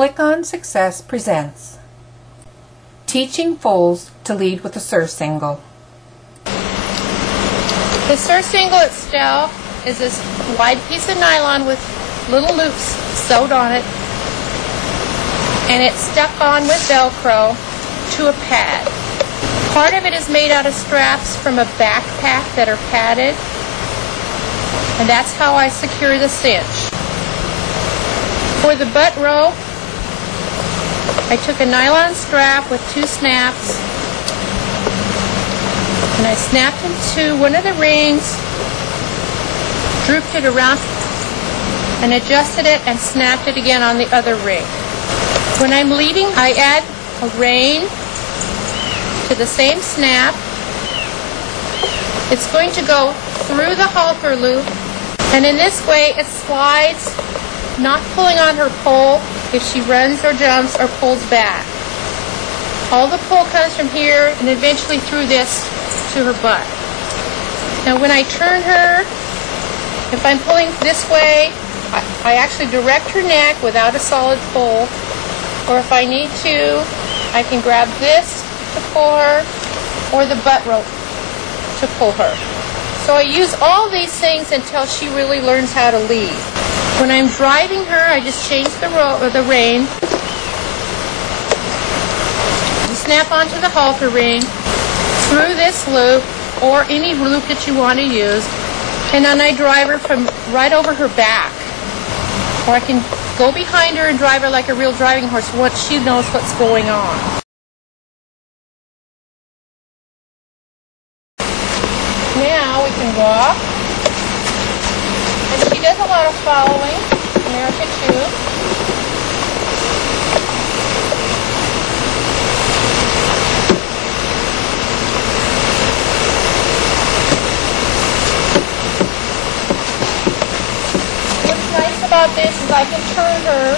Click on Success presents Teaching Foals to Lead with a Surcingle. The surcingle itself is this wide piece of nylon with little loops sewed on it, and it's stuck on with Velcro to a pad. Part of it is made out of straps from a backpack that are padded, and that's how I secure the cinch. For the butt rope, I took a nylon strap with 2 snaps, and I snapped into one of the rings, drooped it around, and adjusted it and snapped it again on the other ring. When I'm leading, I add a rein to the same snap. It's going to go through the halter loop, and in this way it slides, not pulling on her pole if she runs or jumps or pulls back. All the pull comes from here and eventually through this to her butt. Now when I turn her, if I'm pulling this way, I actually direct her neck without a solid pull, or if I need to, I can grab this to pull her or the butt rope to pull her. So I use all these things until she really learns how to lead. When I'm driving her, I just change the rein, snap onto the halter ring, through this loop, or any loop that you want to use, and then I drive her from right over her back. Or I can go behind her and drive her like a real driving horse once she knows what's going on. Now we can walk. And she does a lot of following, America too. What's nice about this is I can turn her,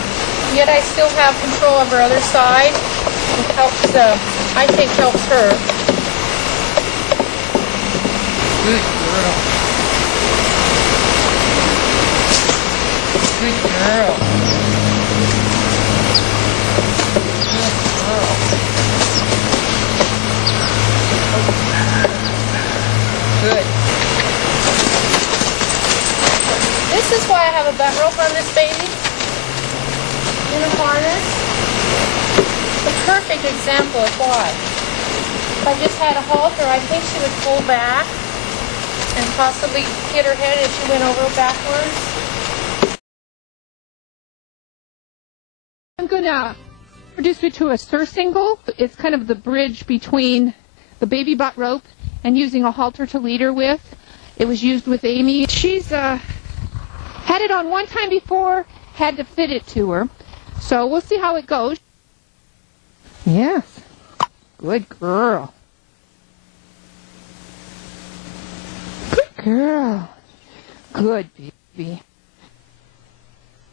yet I still have control of her other side. It helps, I think helps her. Good girl. Good girl. Good. This is why I have a butt rope on this baby in a harness. The perfect example of why. If I just had a halter, I think she would pull back and possibly hit her head if she went over backwards. I'm going to introduce you to a surcingle. It's kind of the bridge between the baby butt rope and using a halter to lead her with. It was used with Amy. She's had it on one time before, had to fit it to her. So we'll see how it goes. Yes. Good girl. Good girl. Good baby.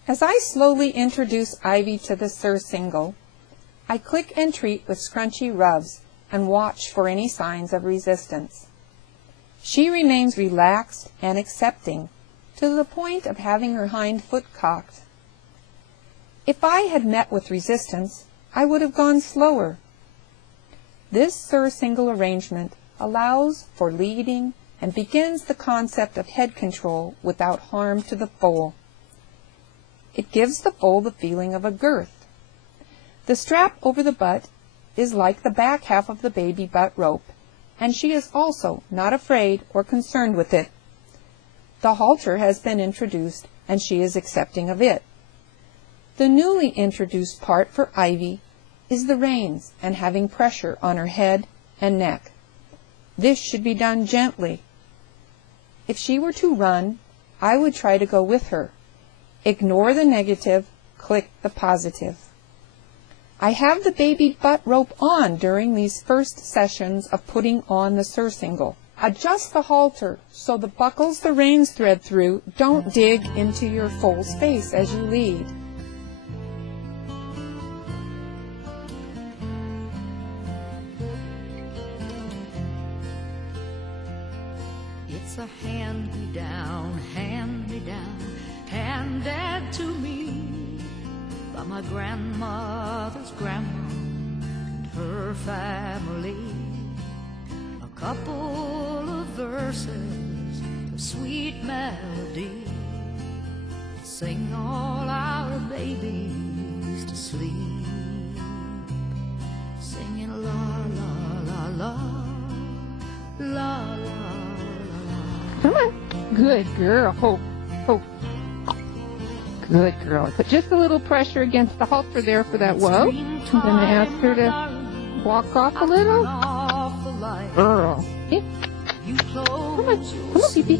As I slowly introduce Ivy to the surcingle, I click and treat with scrunchy rubs and watch for any signs of resistance. She remains relaxed and accepting to the point of having her hind foot cocked. If I had met with resistance, I would have gone slower. This surcingle arrangement allows for leading and begins the concept of head control without harm to the foal. It gives the foal the feeling of a girth. The strap over the butt is like the back half of the baby butt rope, and she is also not afraid or concerned with it. The halter has been introduced, and she is accepting of it. The newly introduced part for Ivy is the reins and having pressure on her head and neck. This should be done gently. If she were to run, I would try to go with her. Ignore the negative, click the positive. I have the baby butt rope on during these first sessions of putting on the surcingle. Adjust the halter so the buckles the reins thread through don't dig into your foal's face as you lead. It's a hand-me-down, handed to me by my grandmother's grandma and her family. A couple of verses of sweet melody, sing all our babies to sleep, singing la la la la la la la. Come on. Good girl. Hope. Hope. Good girl. Put just a little pressure against the halter there for that whoa. I'm going to ask her to walk off a little. Girl. Hey. Come on. Come on, baby.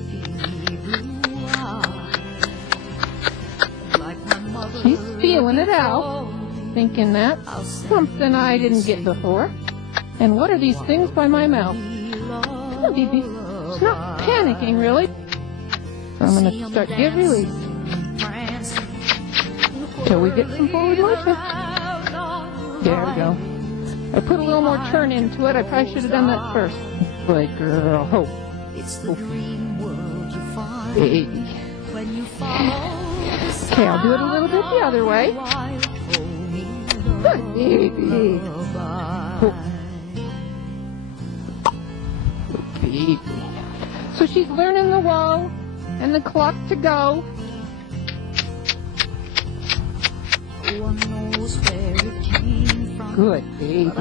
She's feeling it out. Thinking that's something I didn't get before. And what are these things by my mouth? Come on, baby. She's not panicking, really. So I'm going to start give release. Till we get some forward motion. There we go. I put a little more turn into it. I probably should have done that first. Good girl. Hope. Baby. Okay, I'll do it a little bit the other way. Good baby. Hope. Good baby. So she's learning the whoa and the clock to go. Good baby.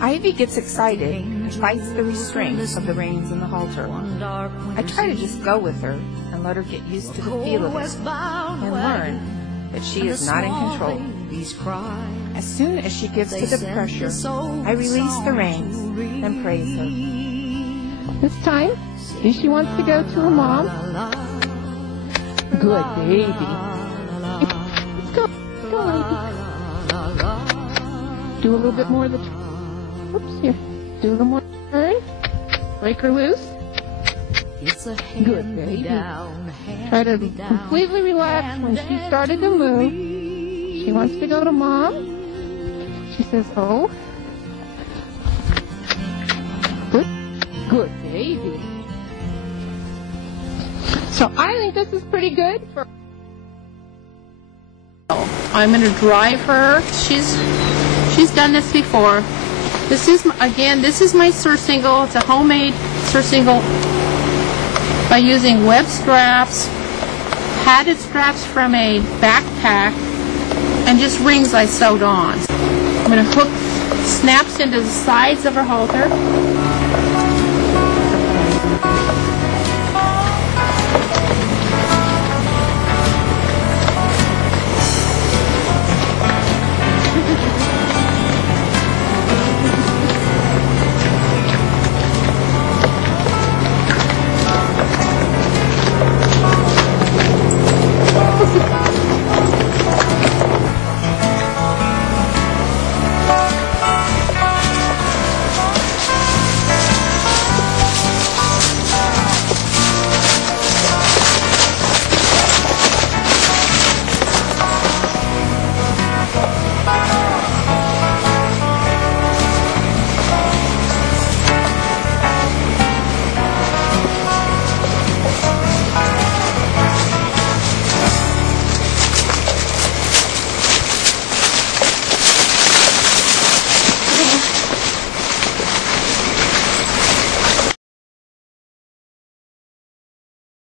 Ivy gets excited and fights the restraints of the reins and the halter. I try to just go with her and let her get used to the feel of it and learn that she is not in control. As soon as she gives to the pressure, I release the reins and praise her. This time, she wants to go to her mom. Good baby. Let's go. Go, baby. Do a little bit more of the turn. Oops, here. Do a little more turn. Break her loose. Good baby. Try to completely relax when she started to move. She wants to go to mom. She says, oh. Good baby. So I think this is pretty good for... I'm going to drive her. She's done this before. This is my surcingle. It's a homemade surcingle by using web straps, padded straps from a backpack, and just rings I sewed on. I'm going to hook snaps into the sides of her halter.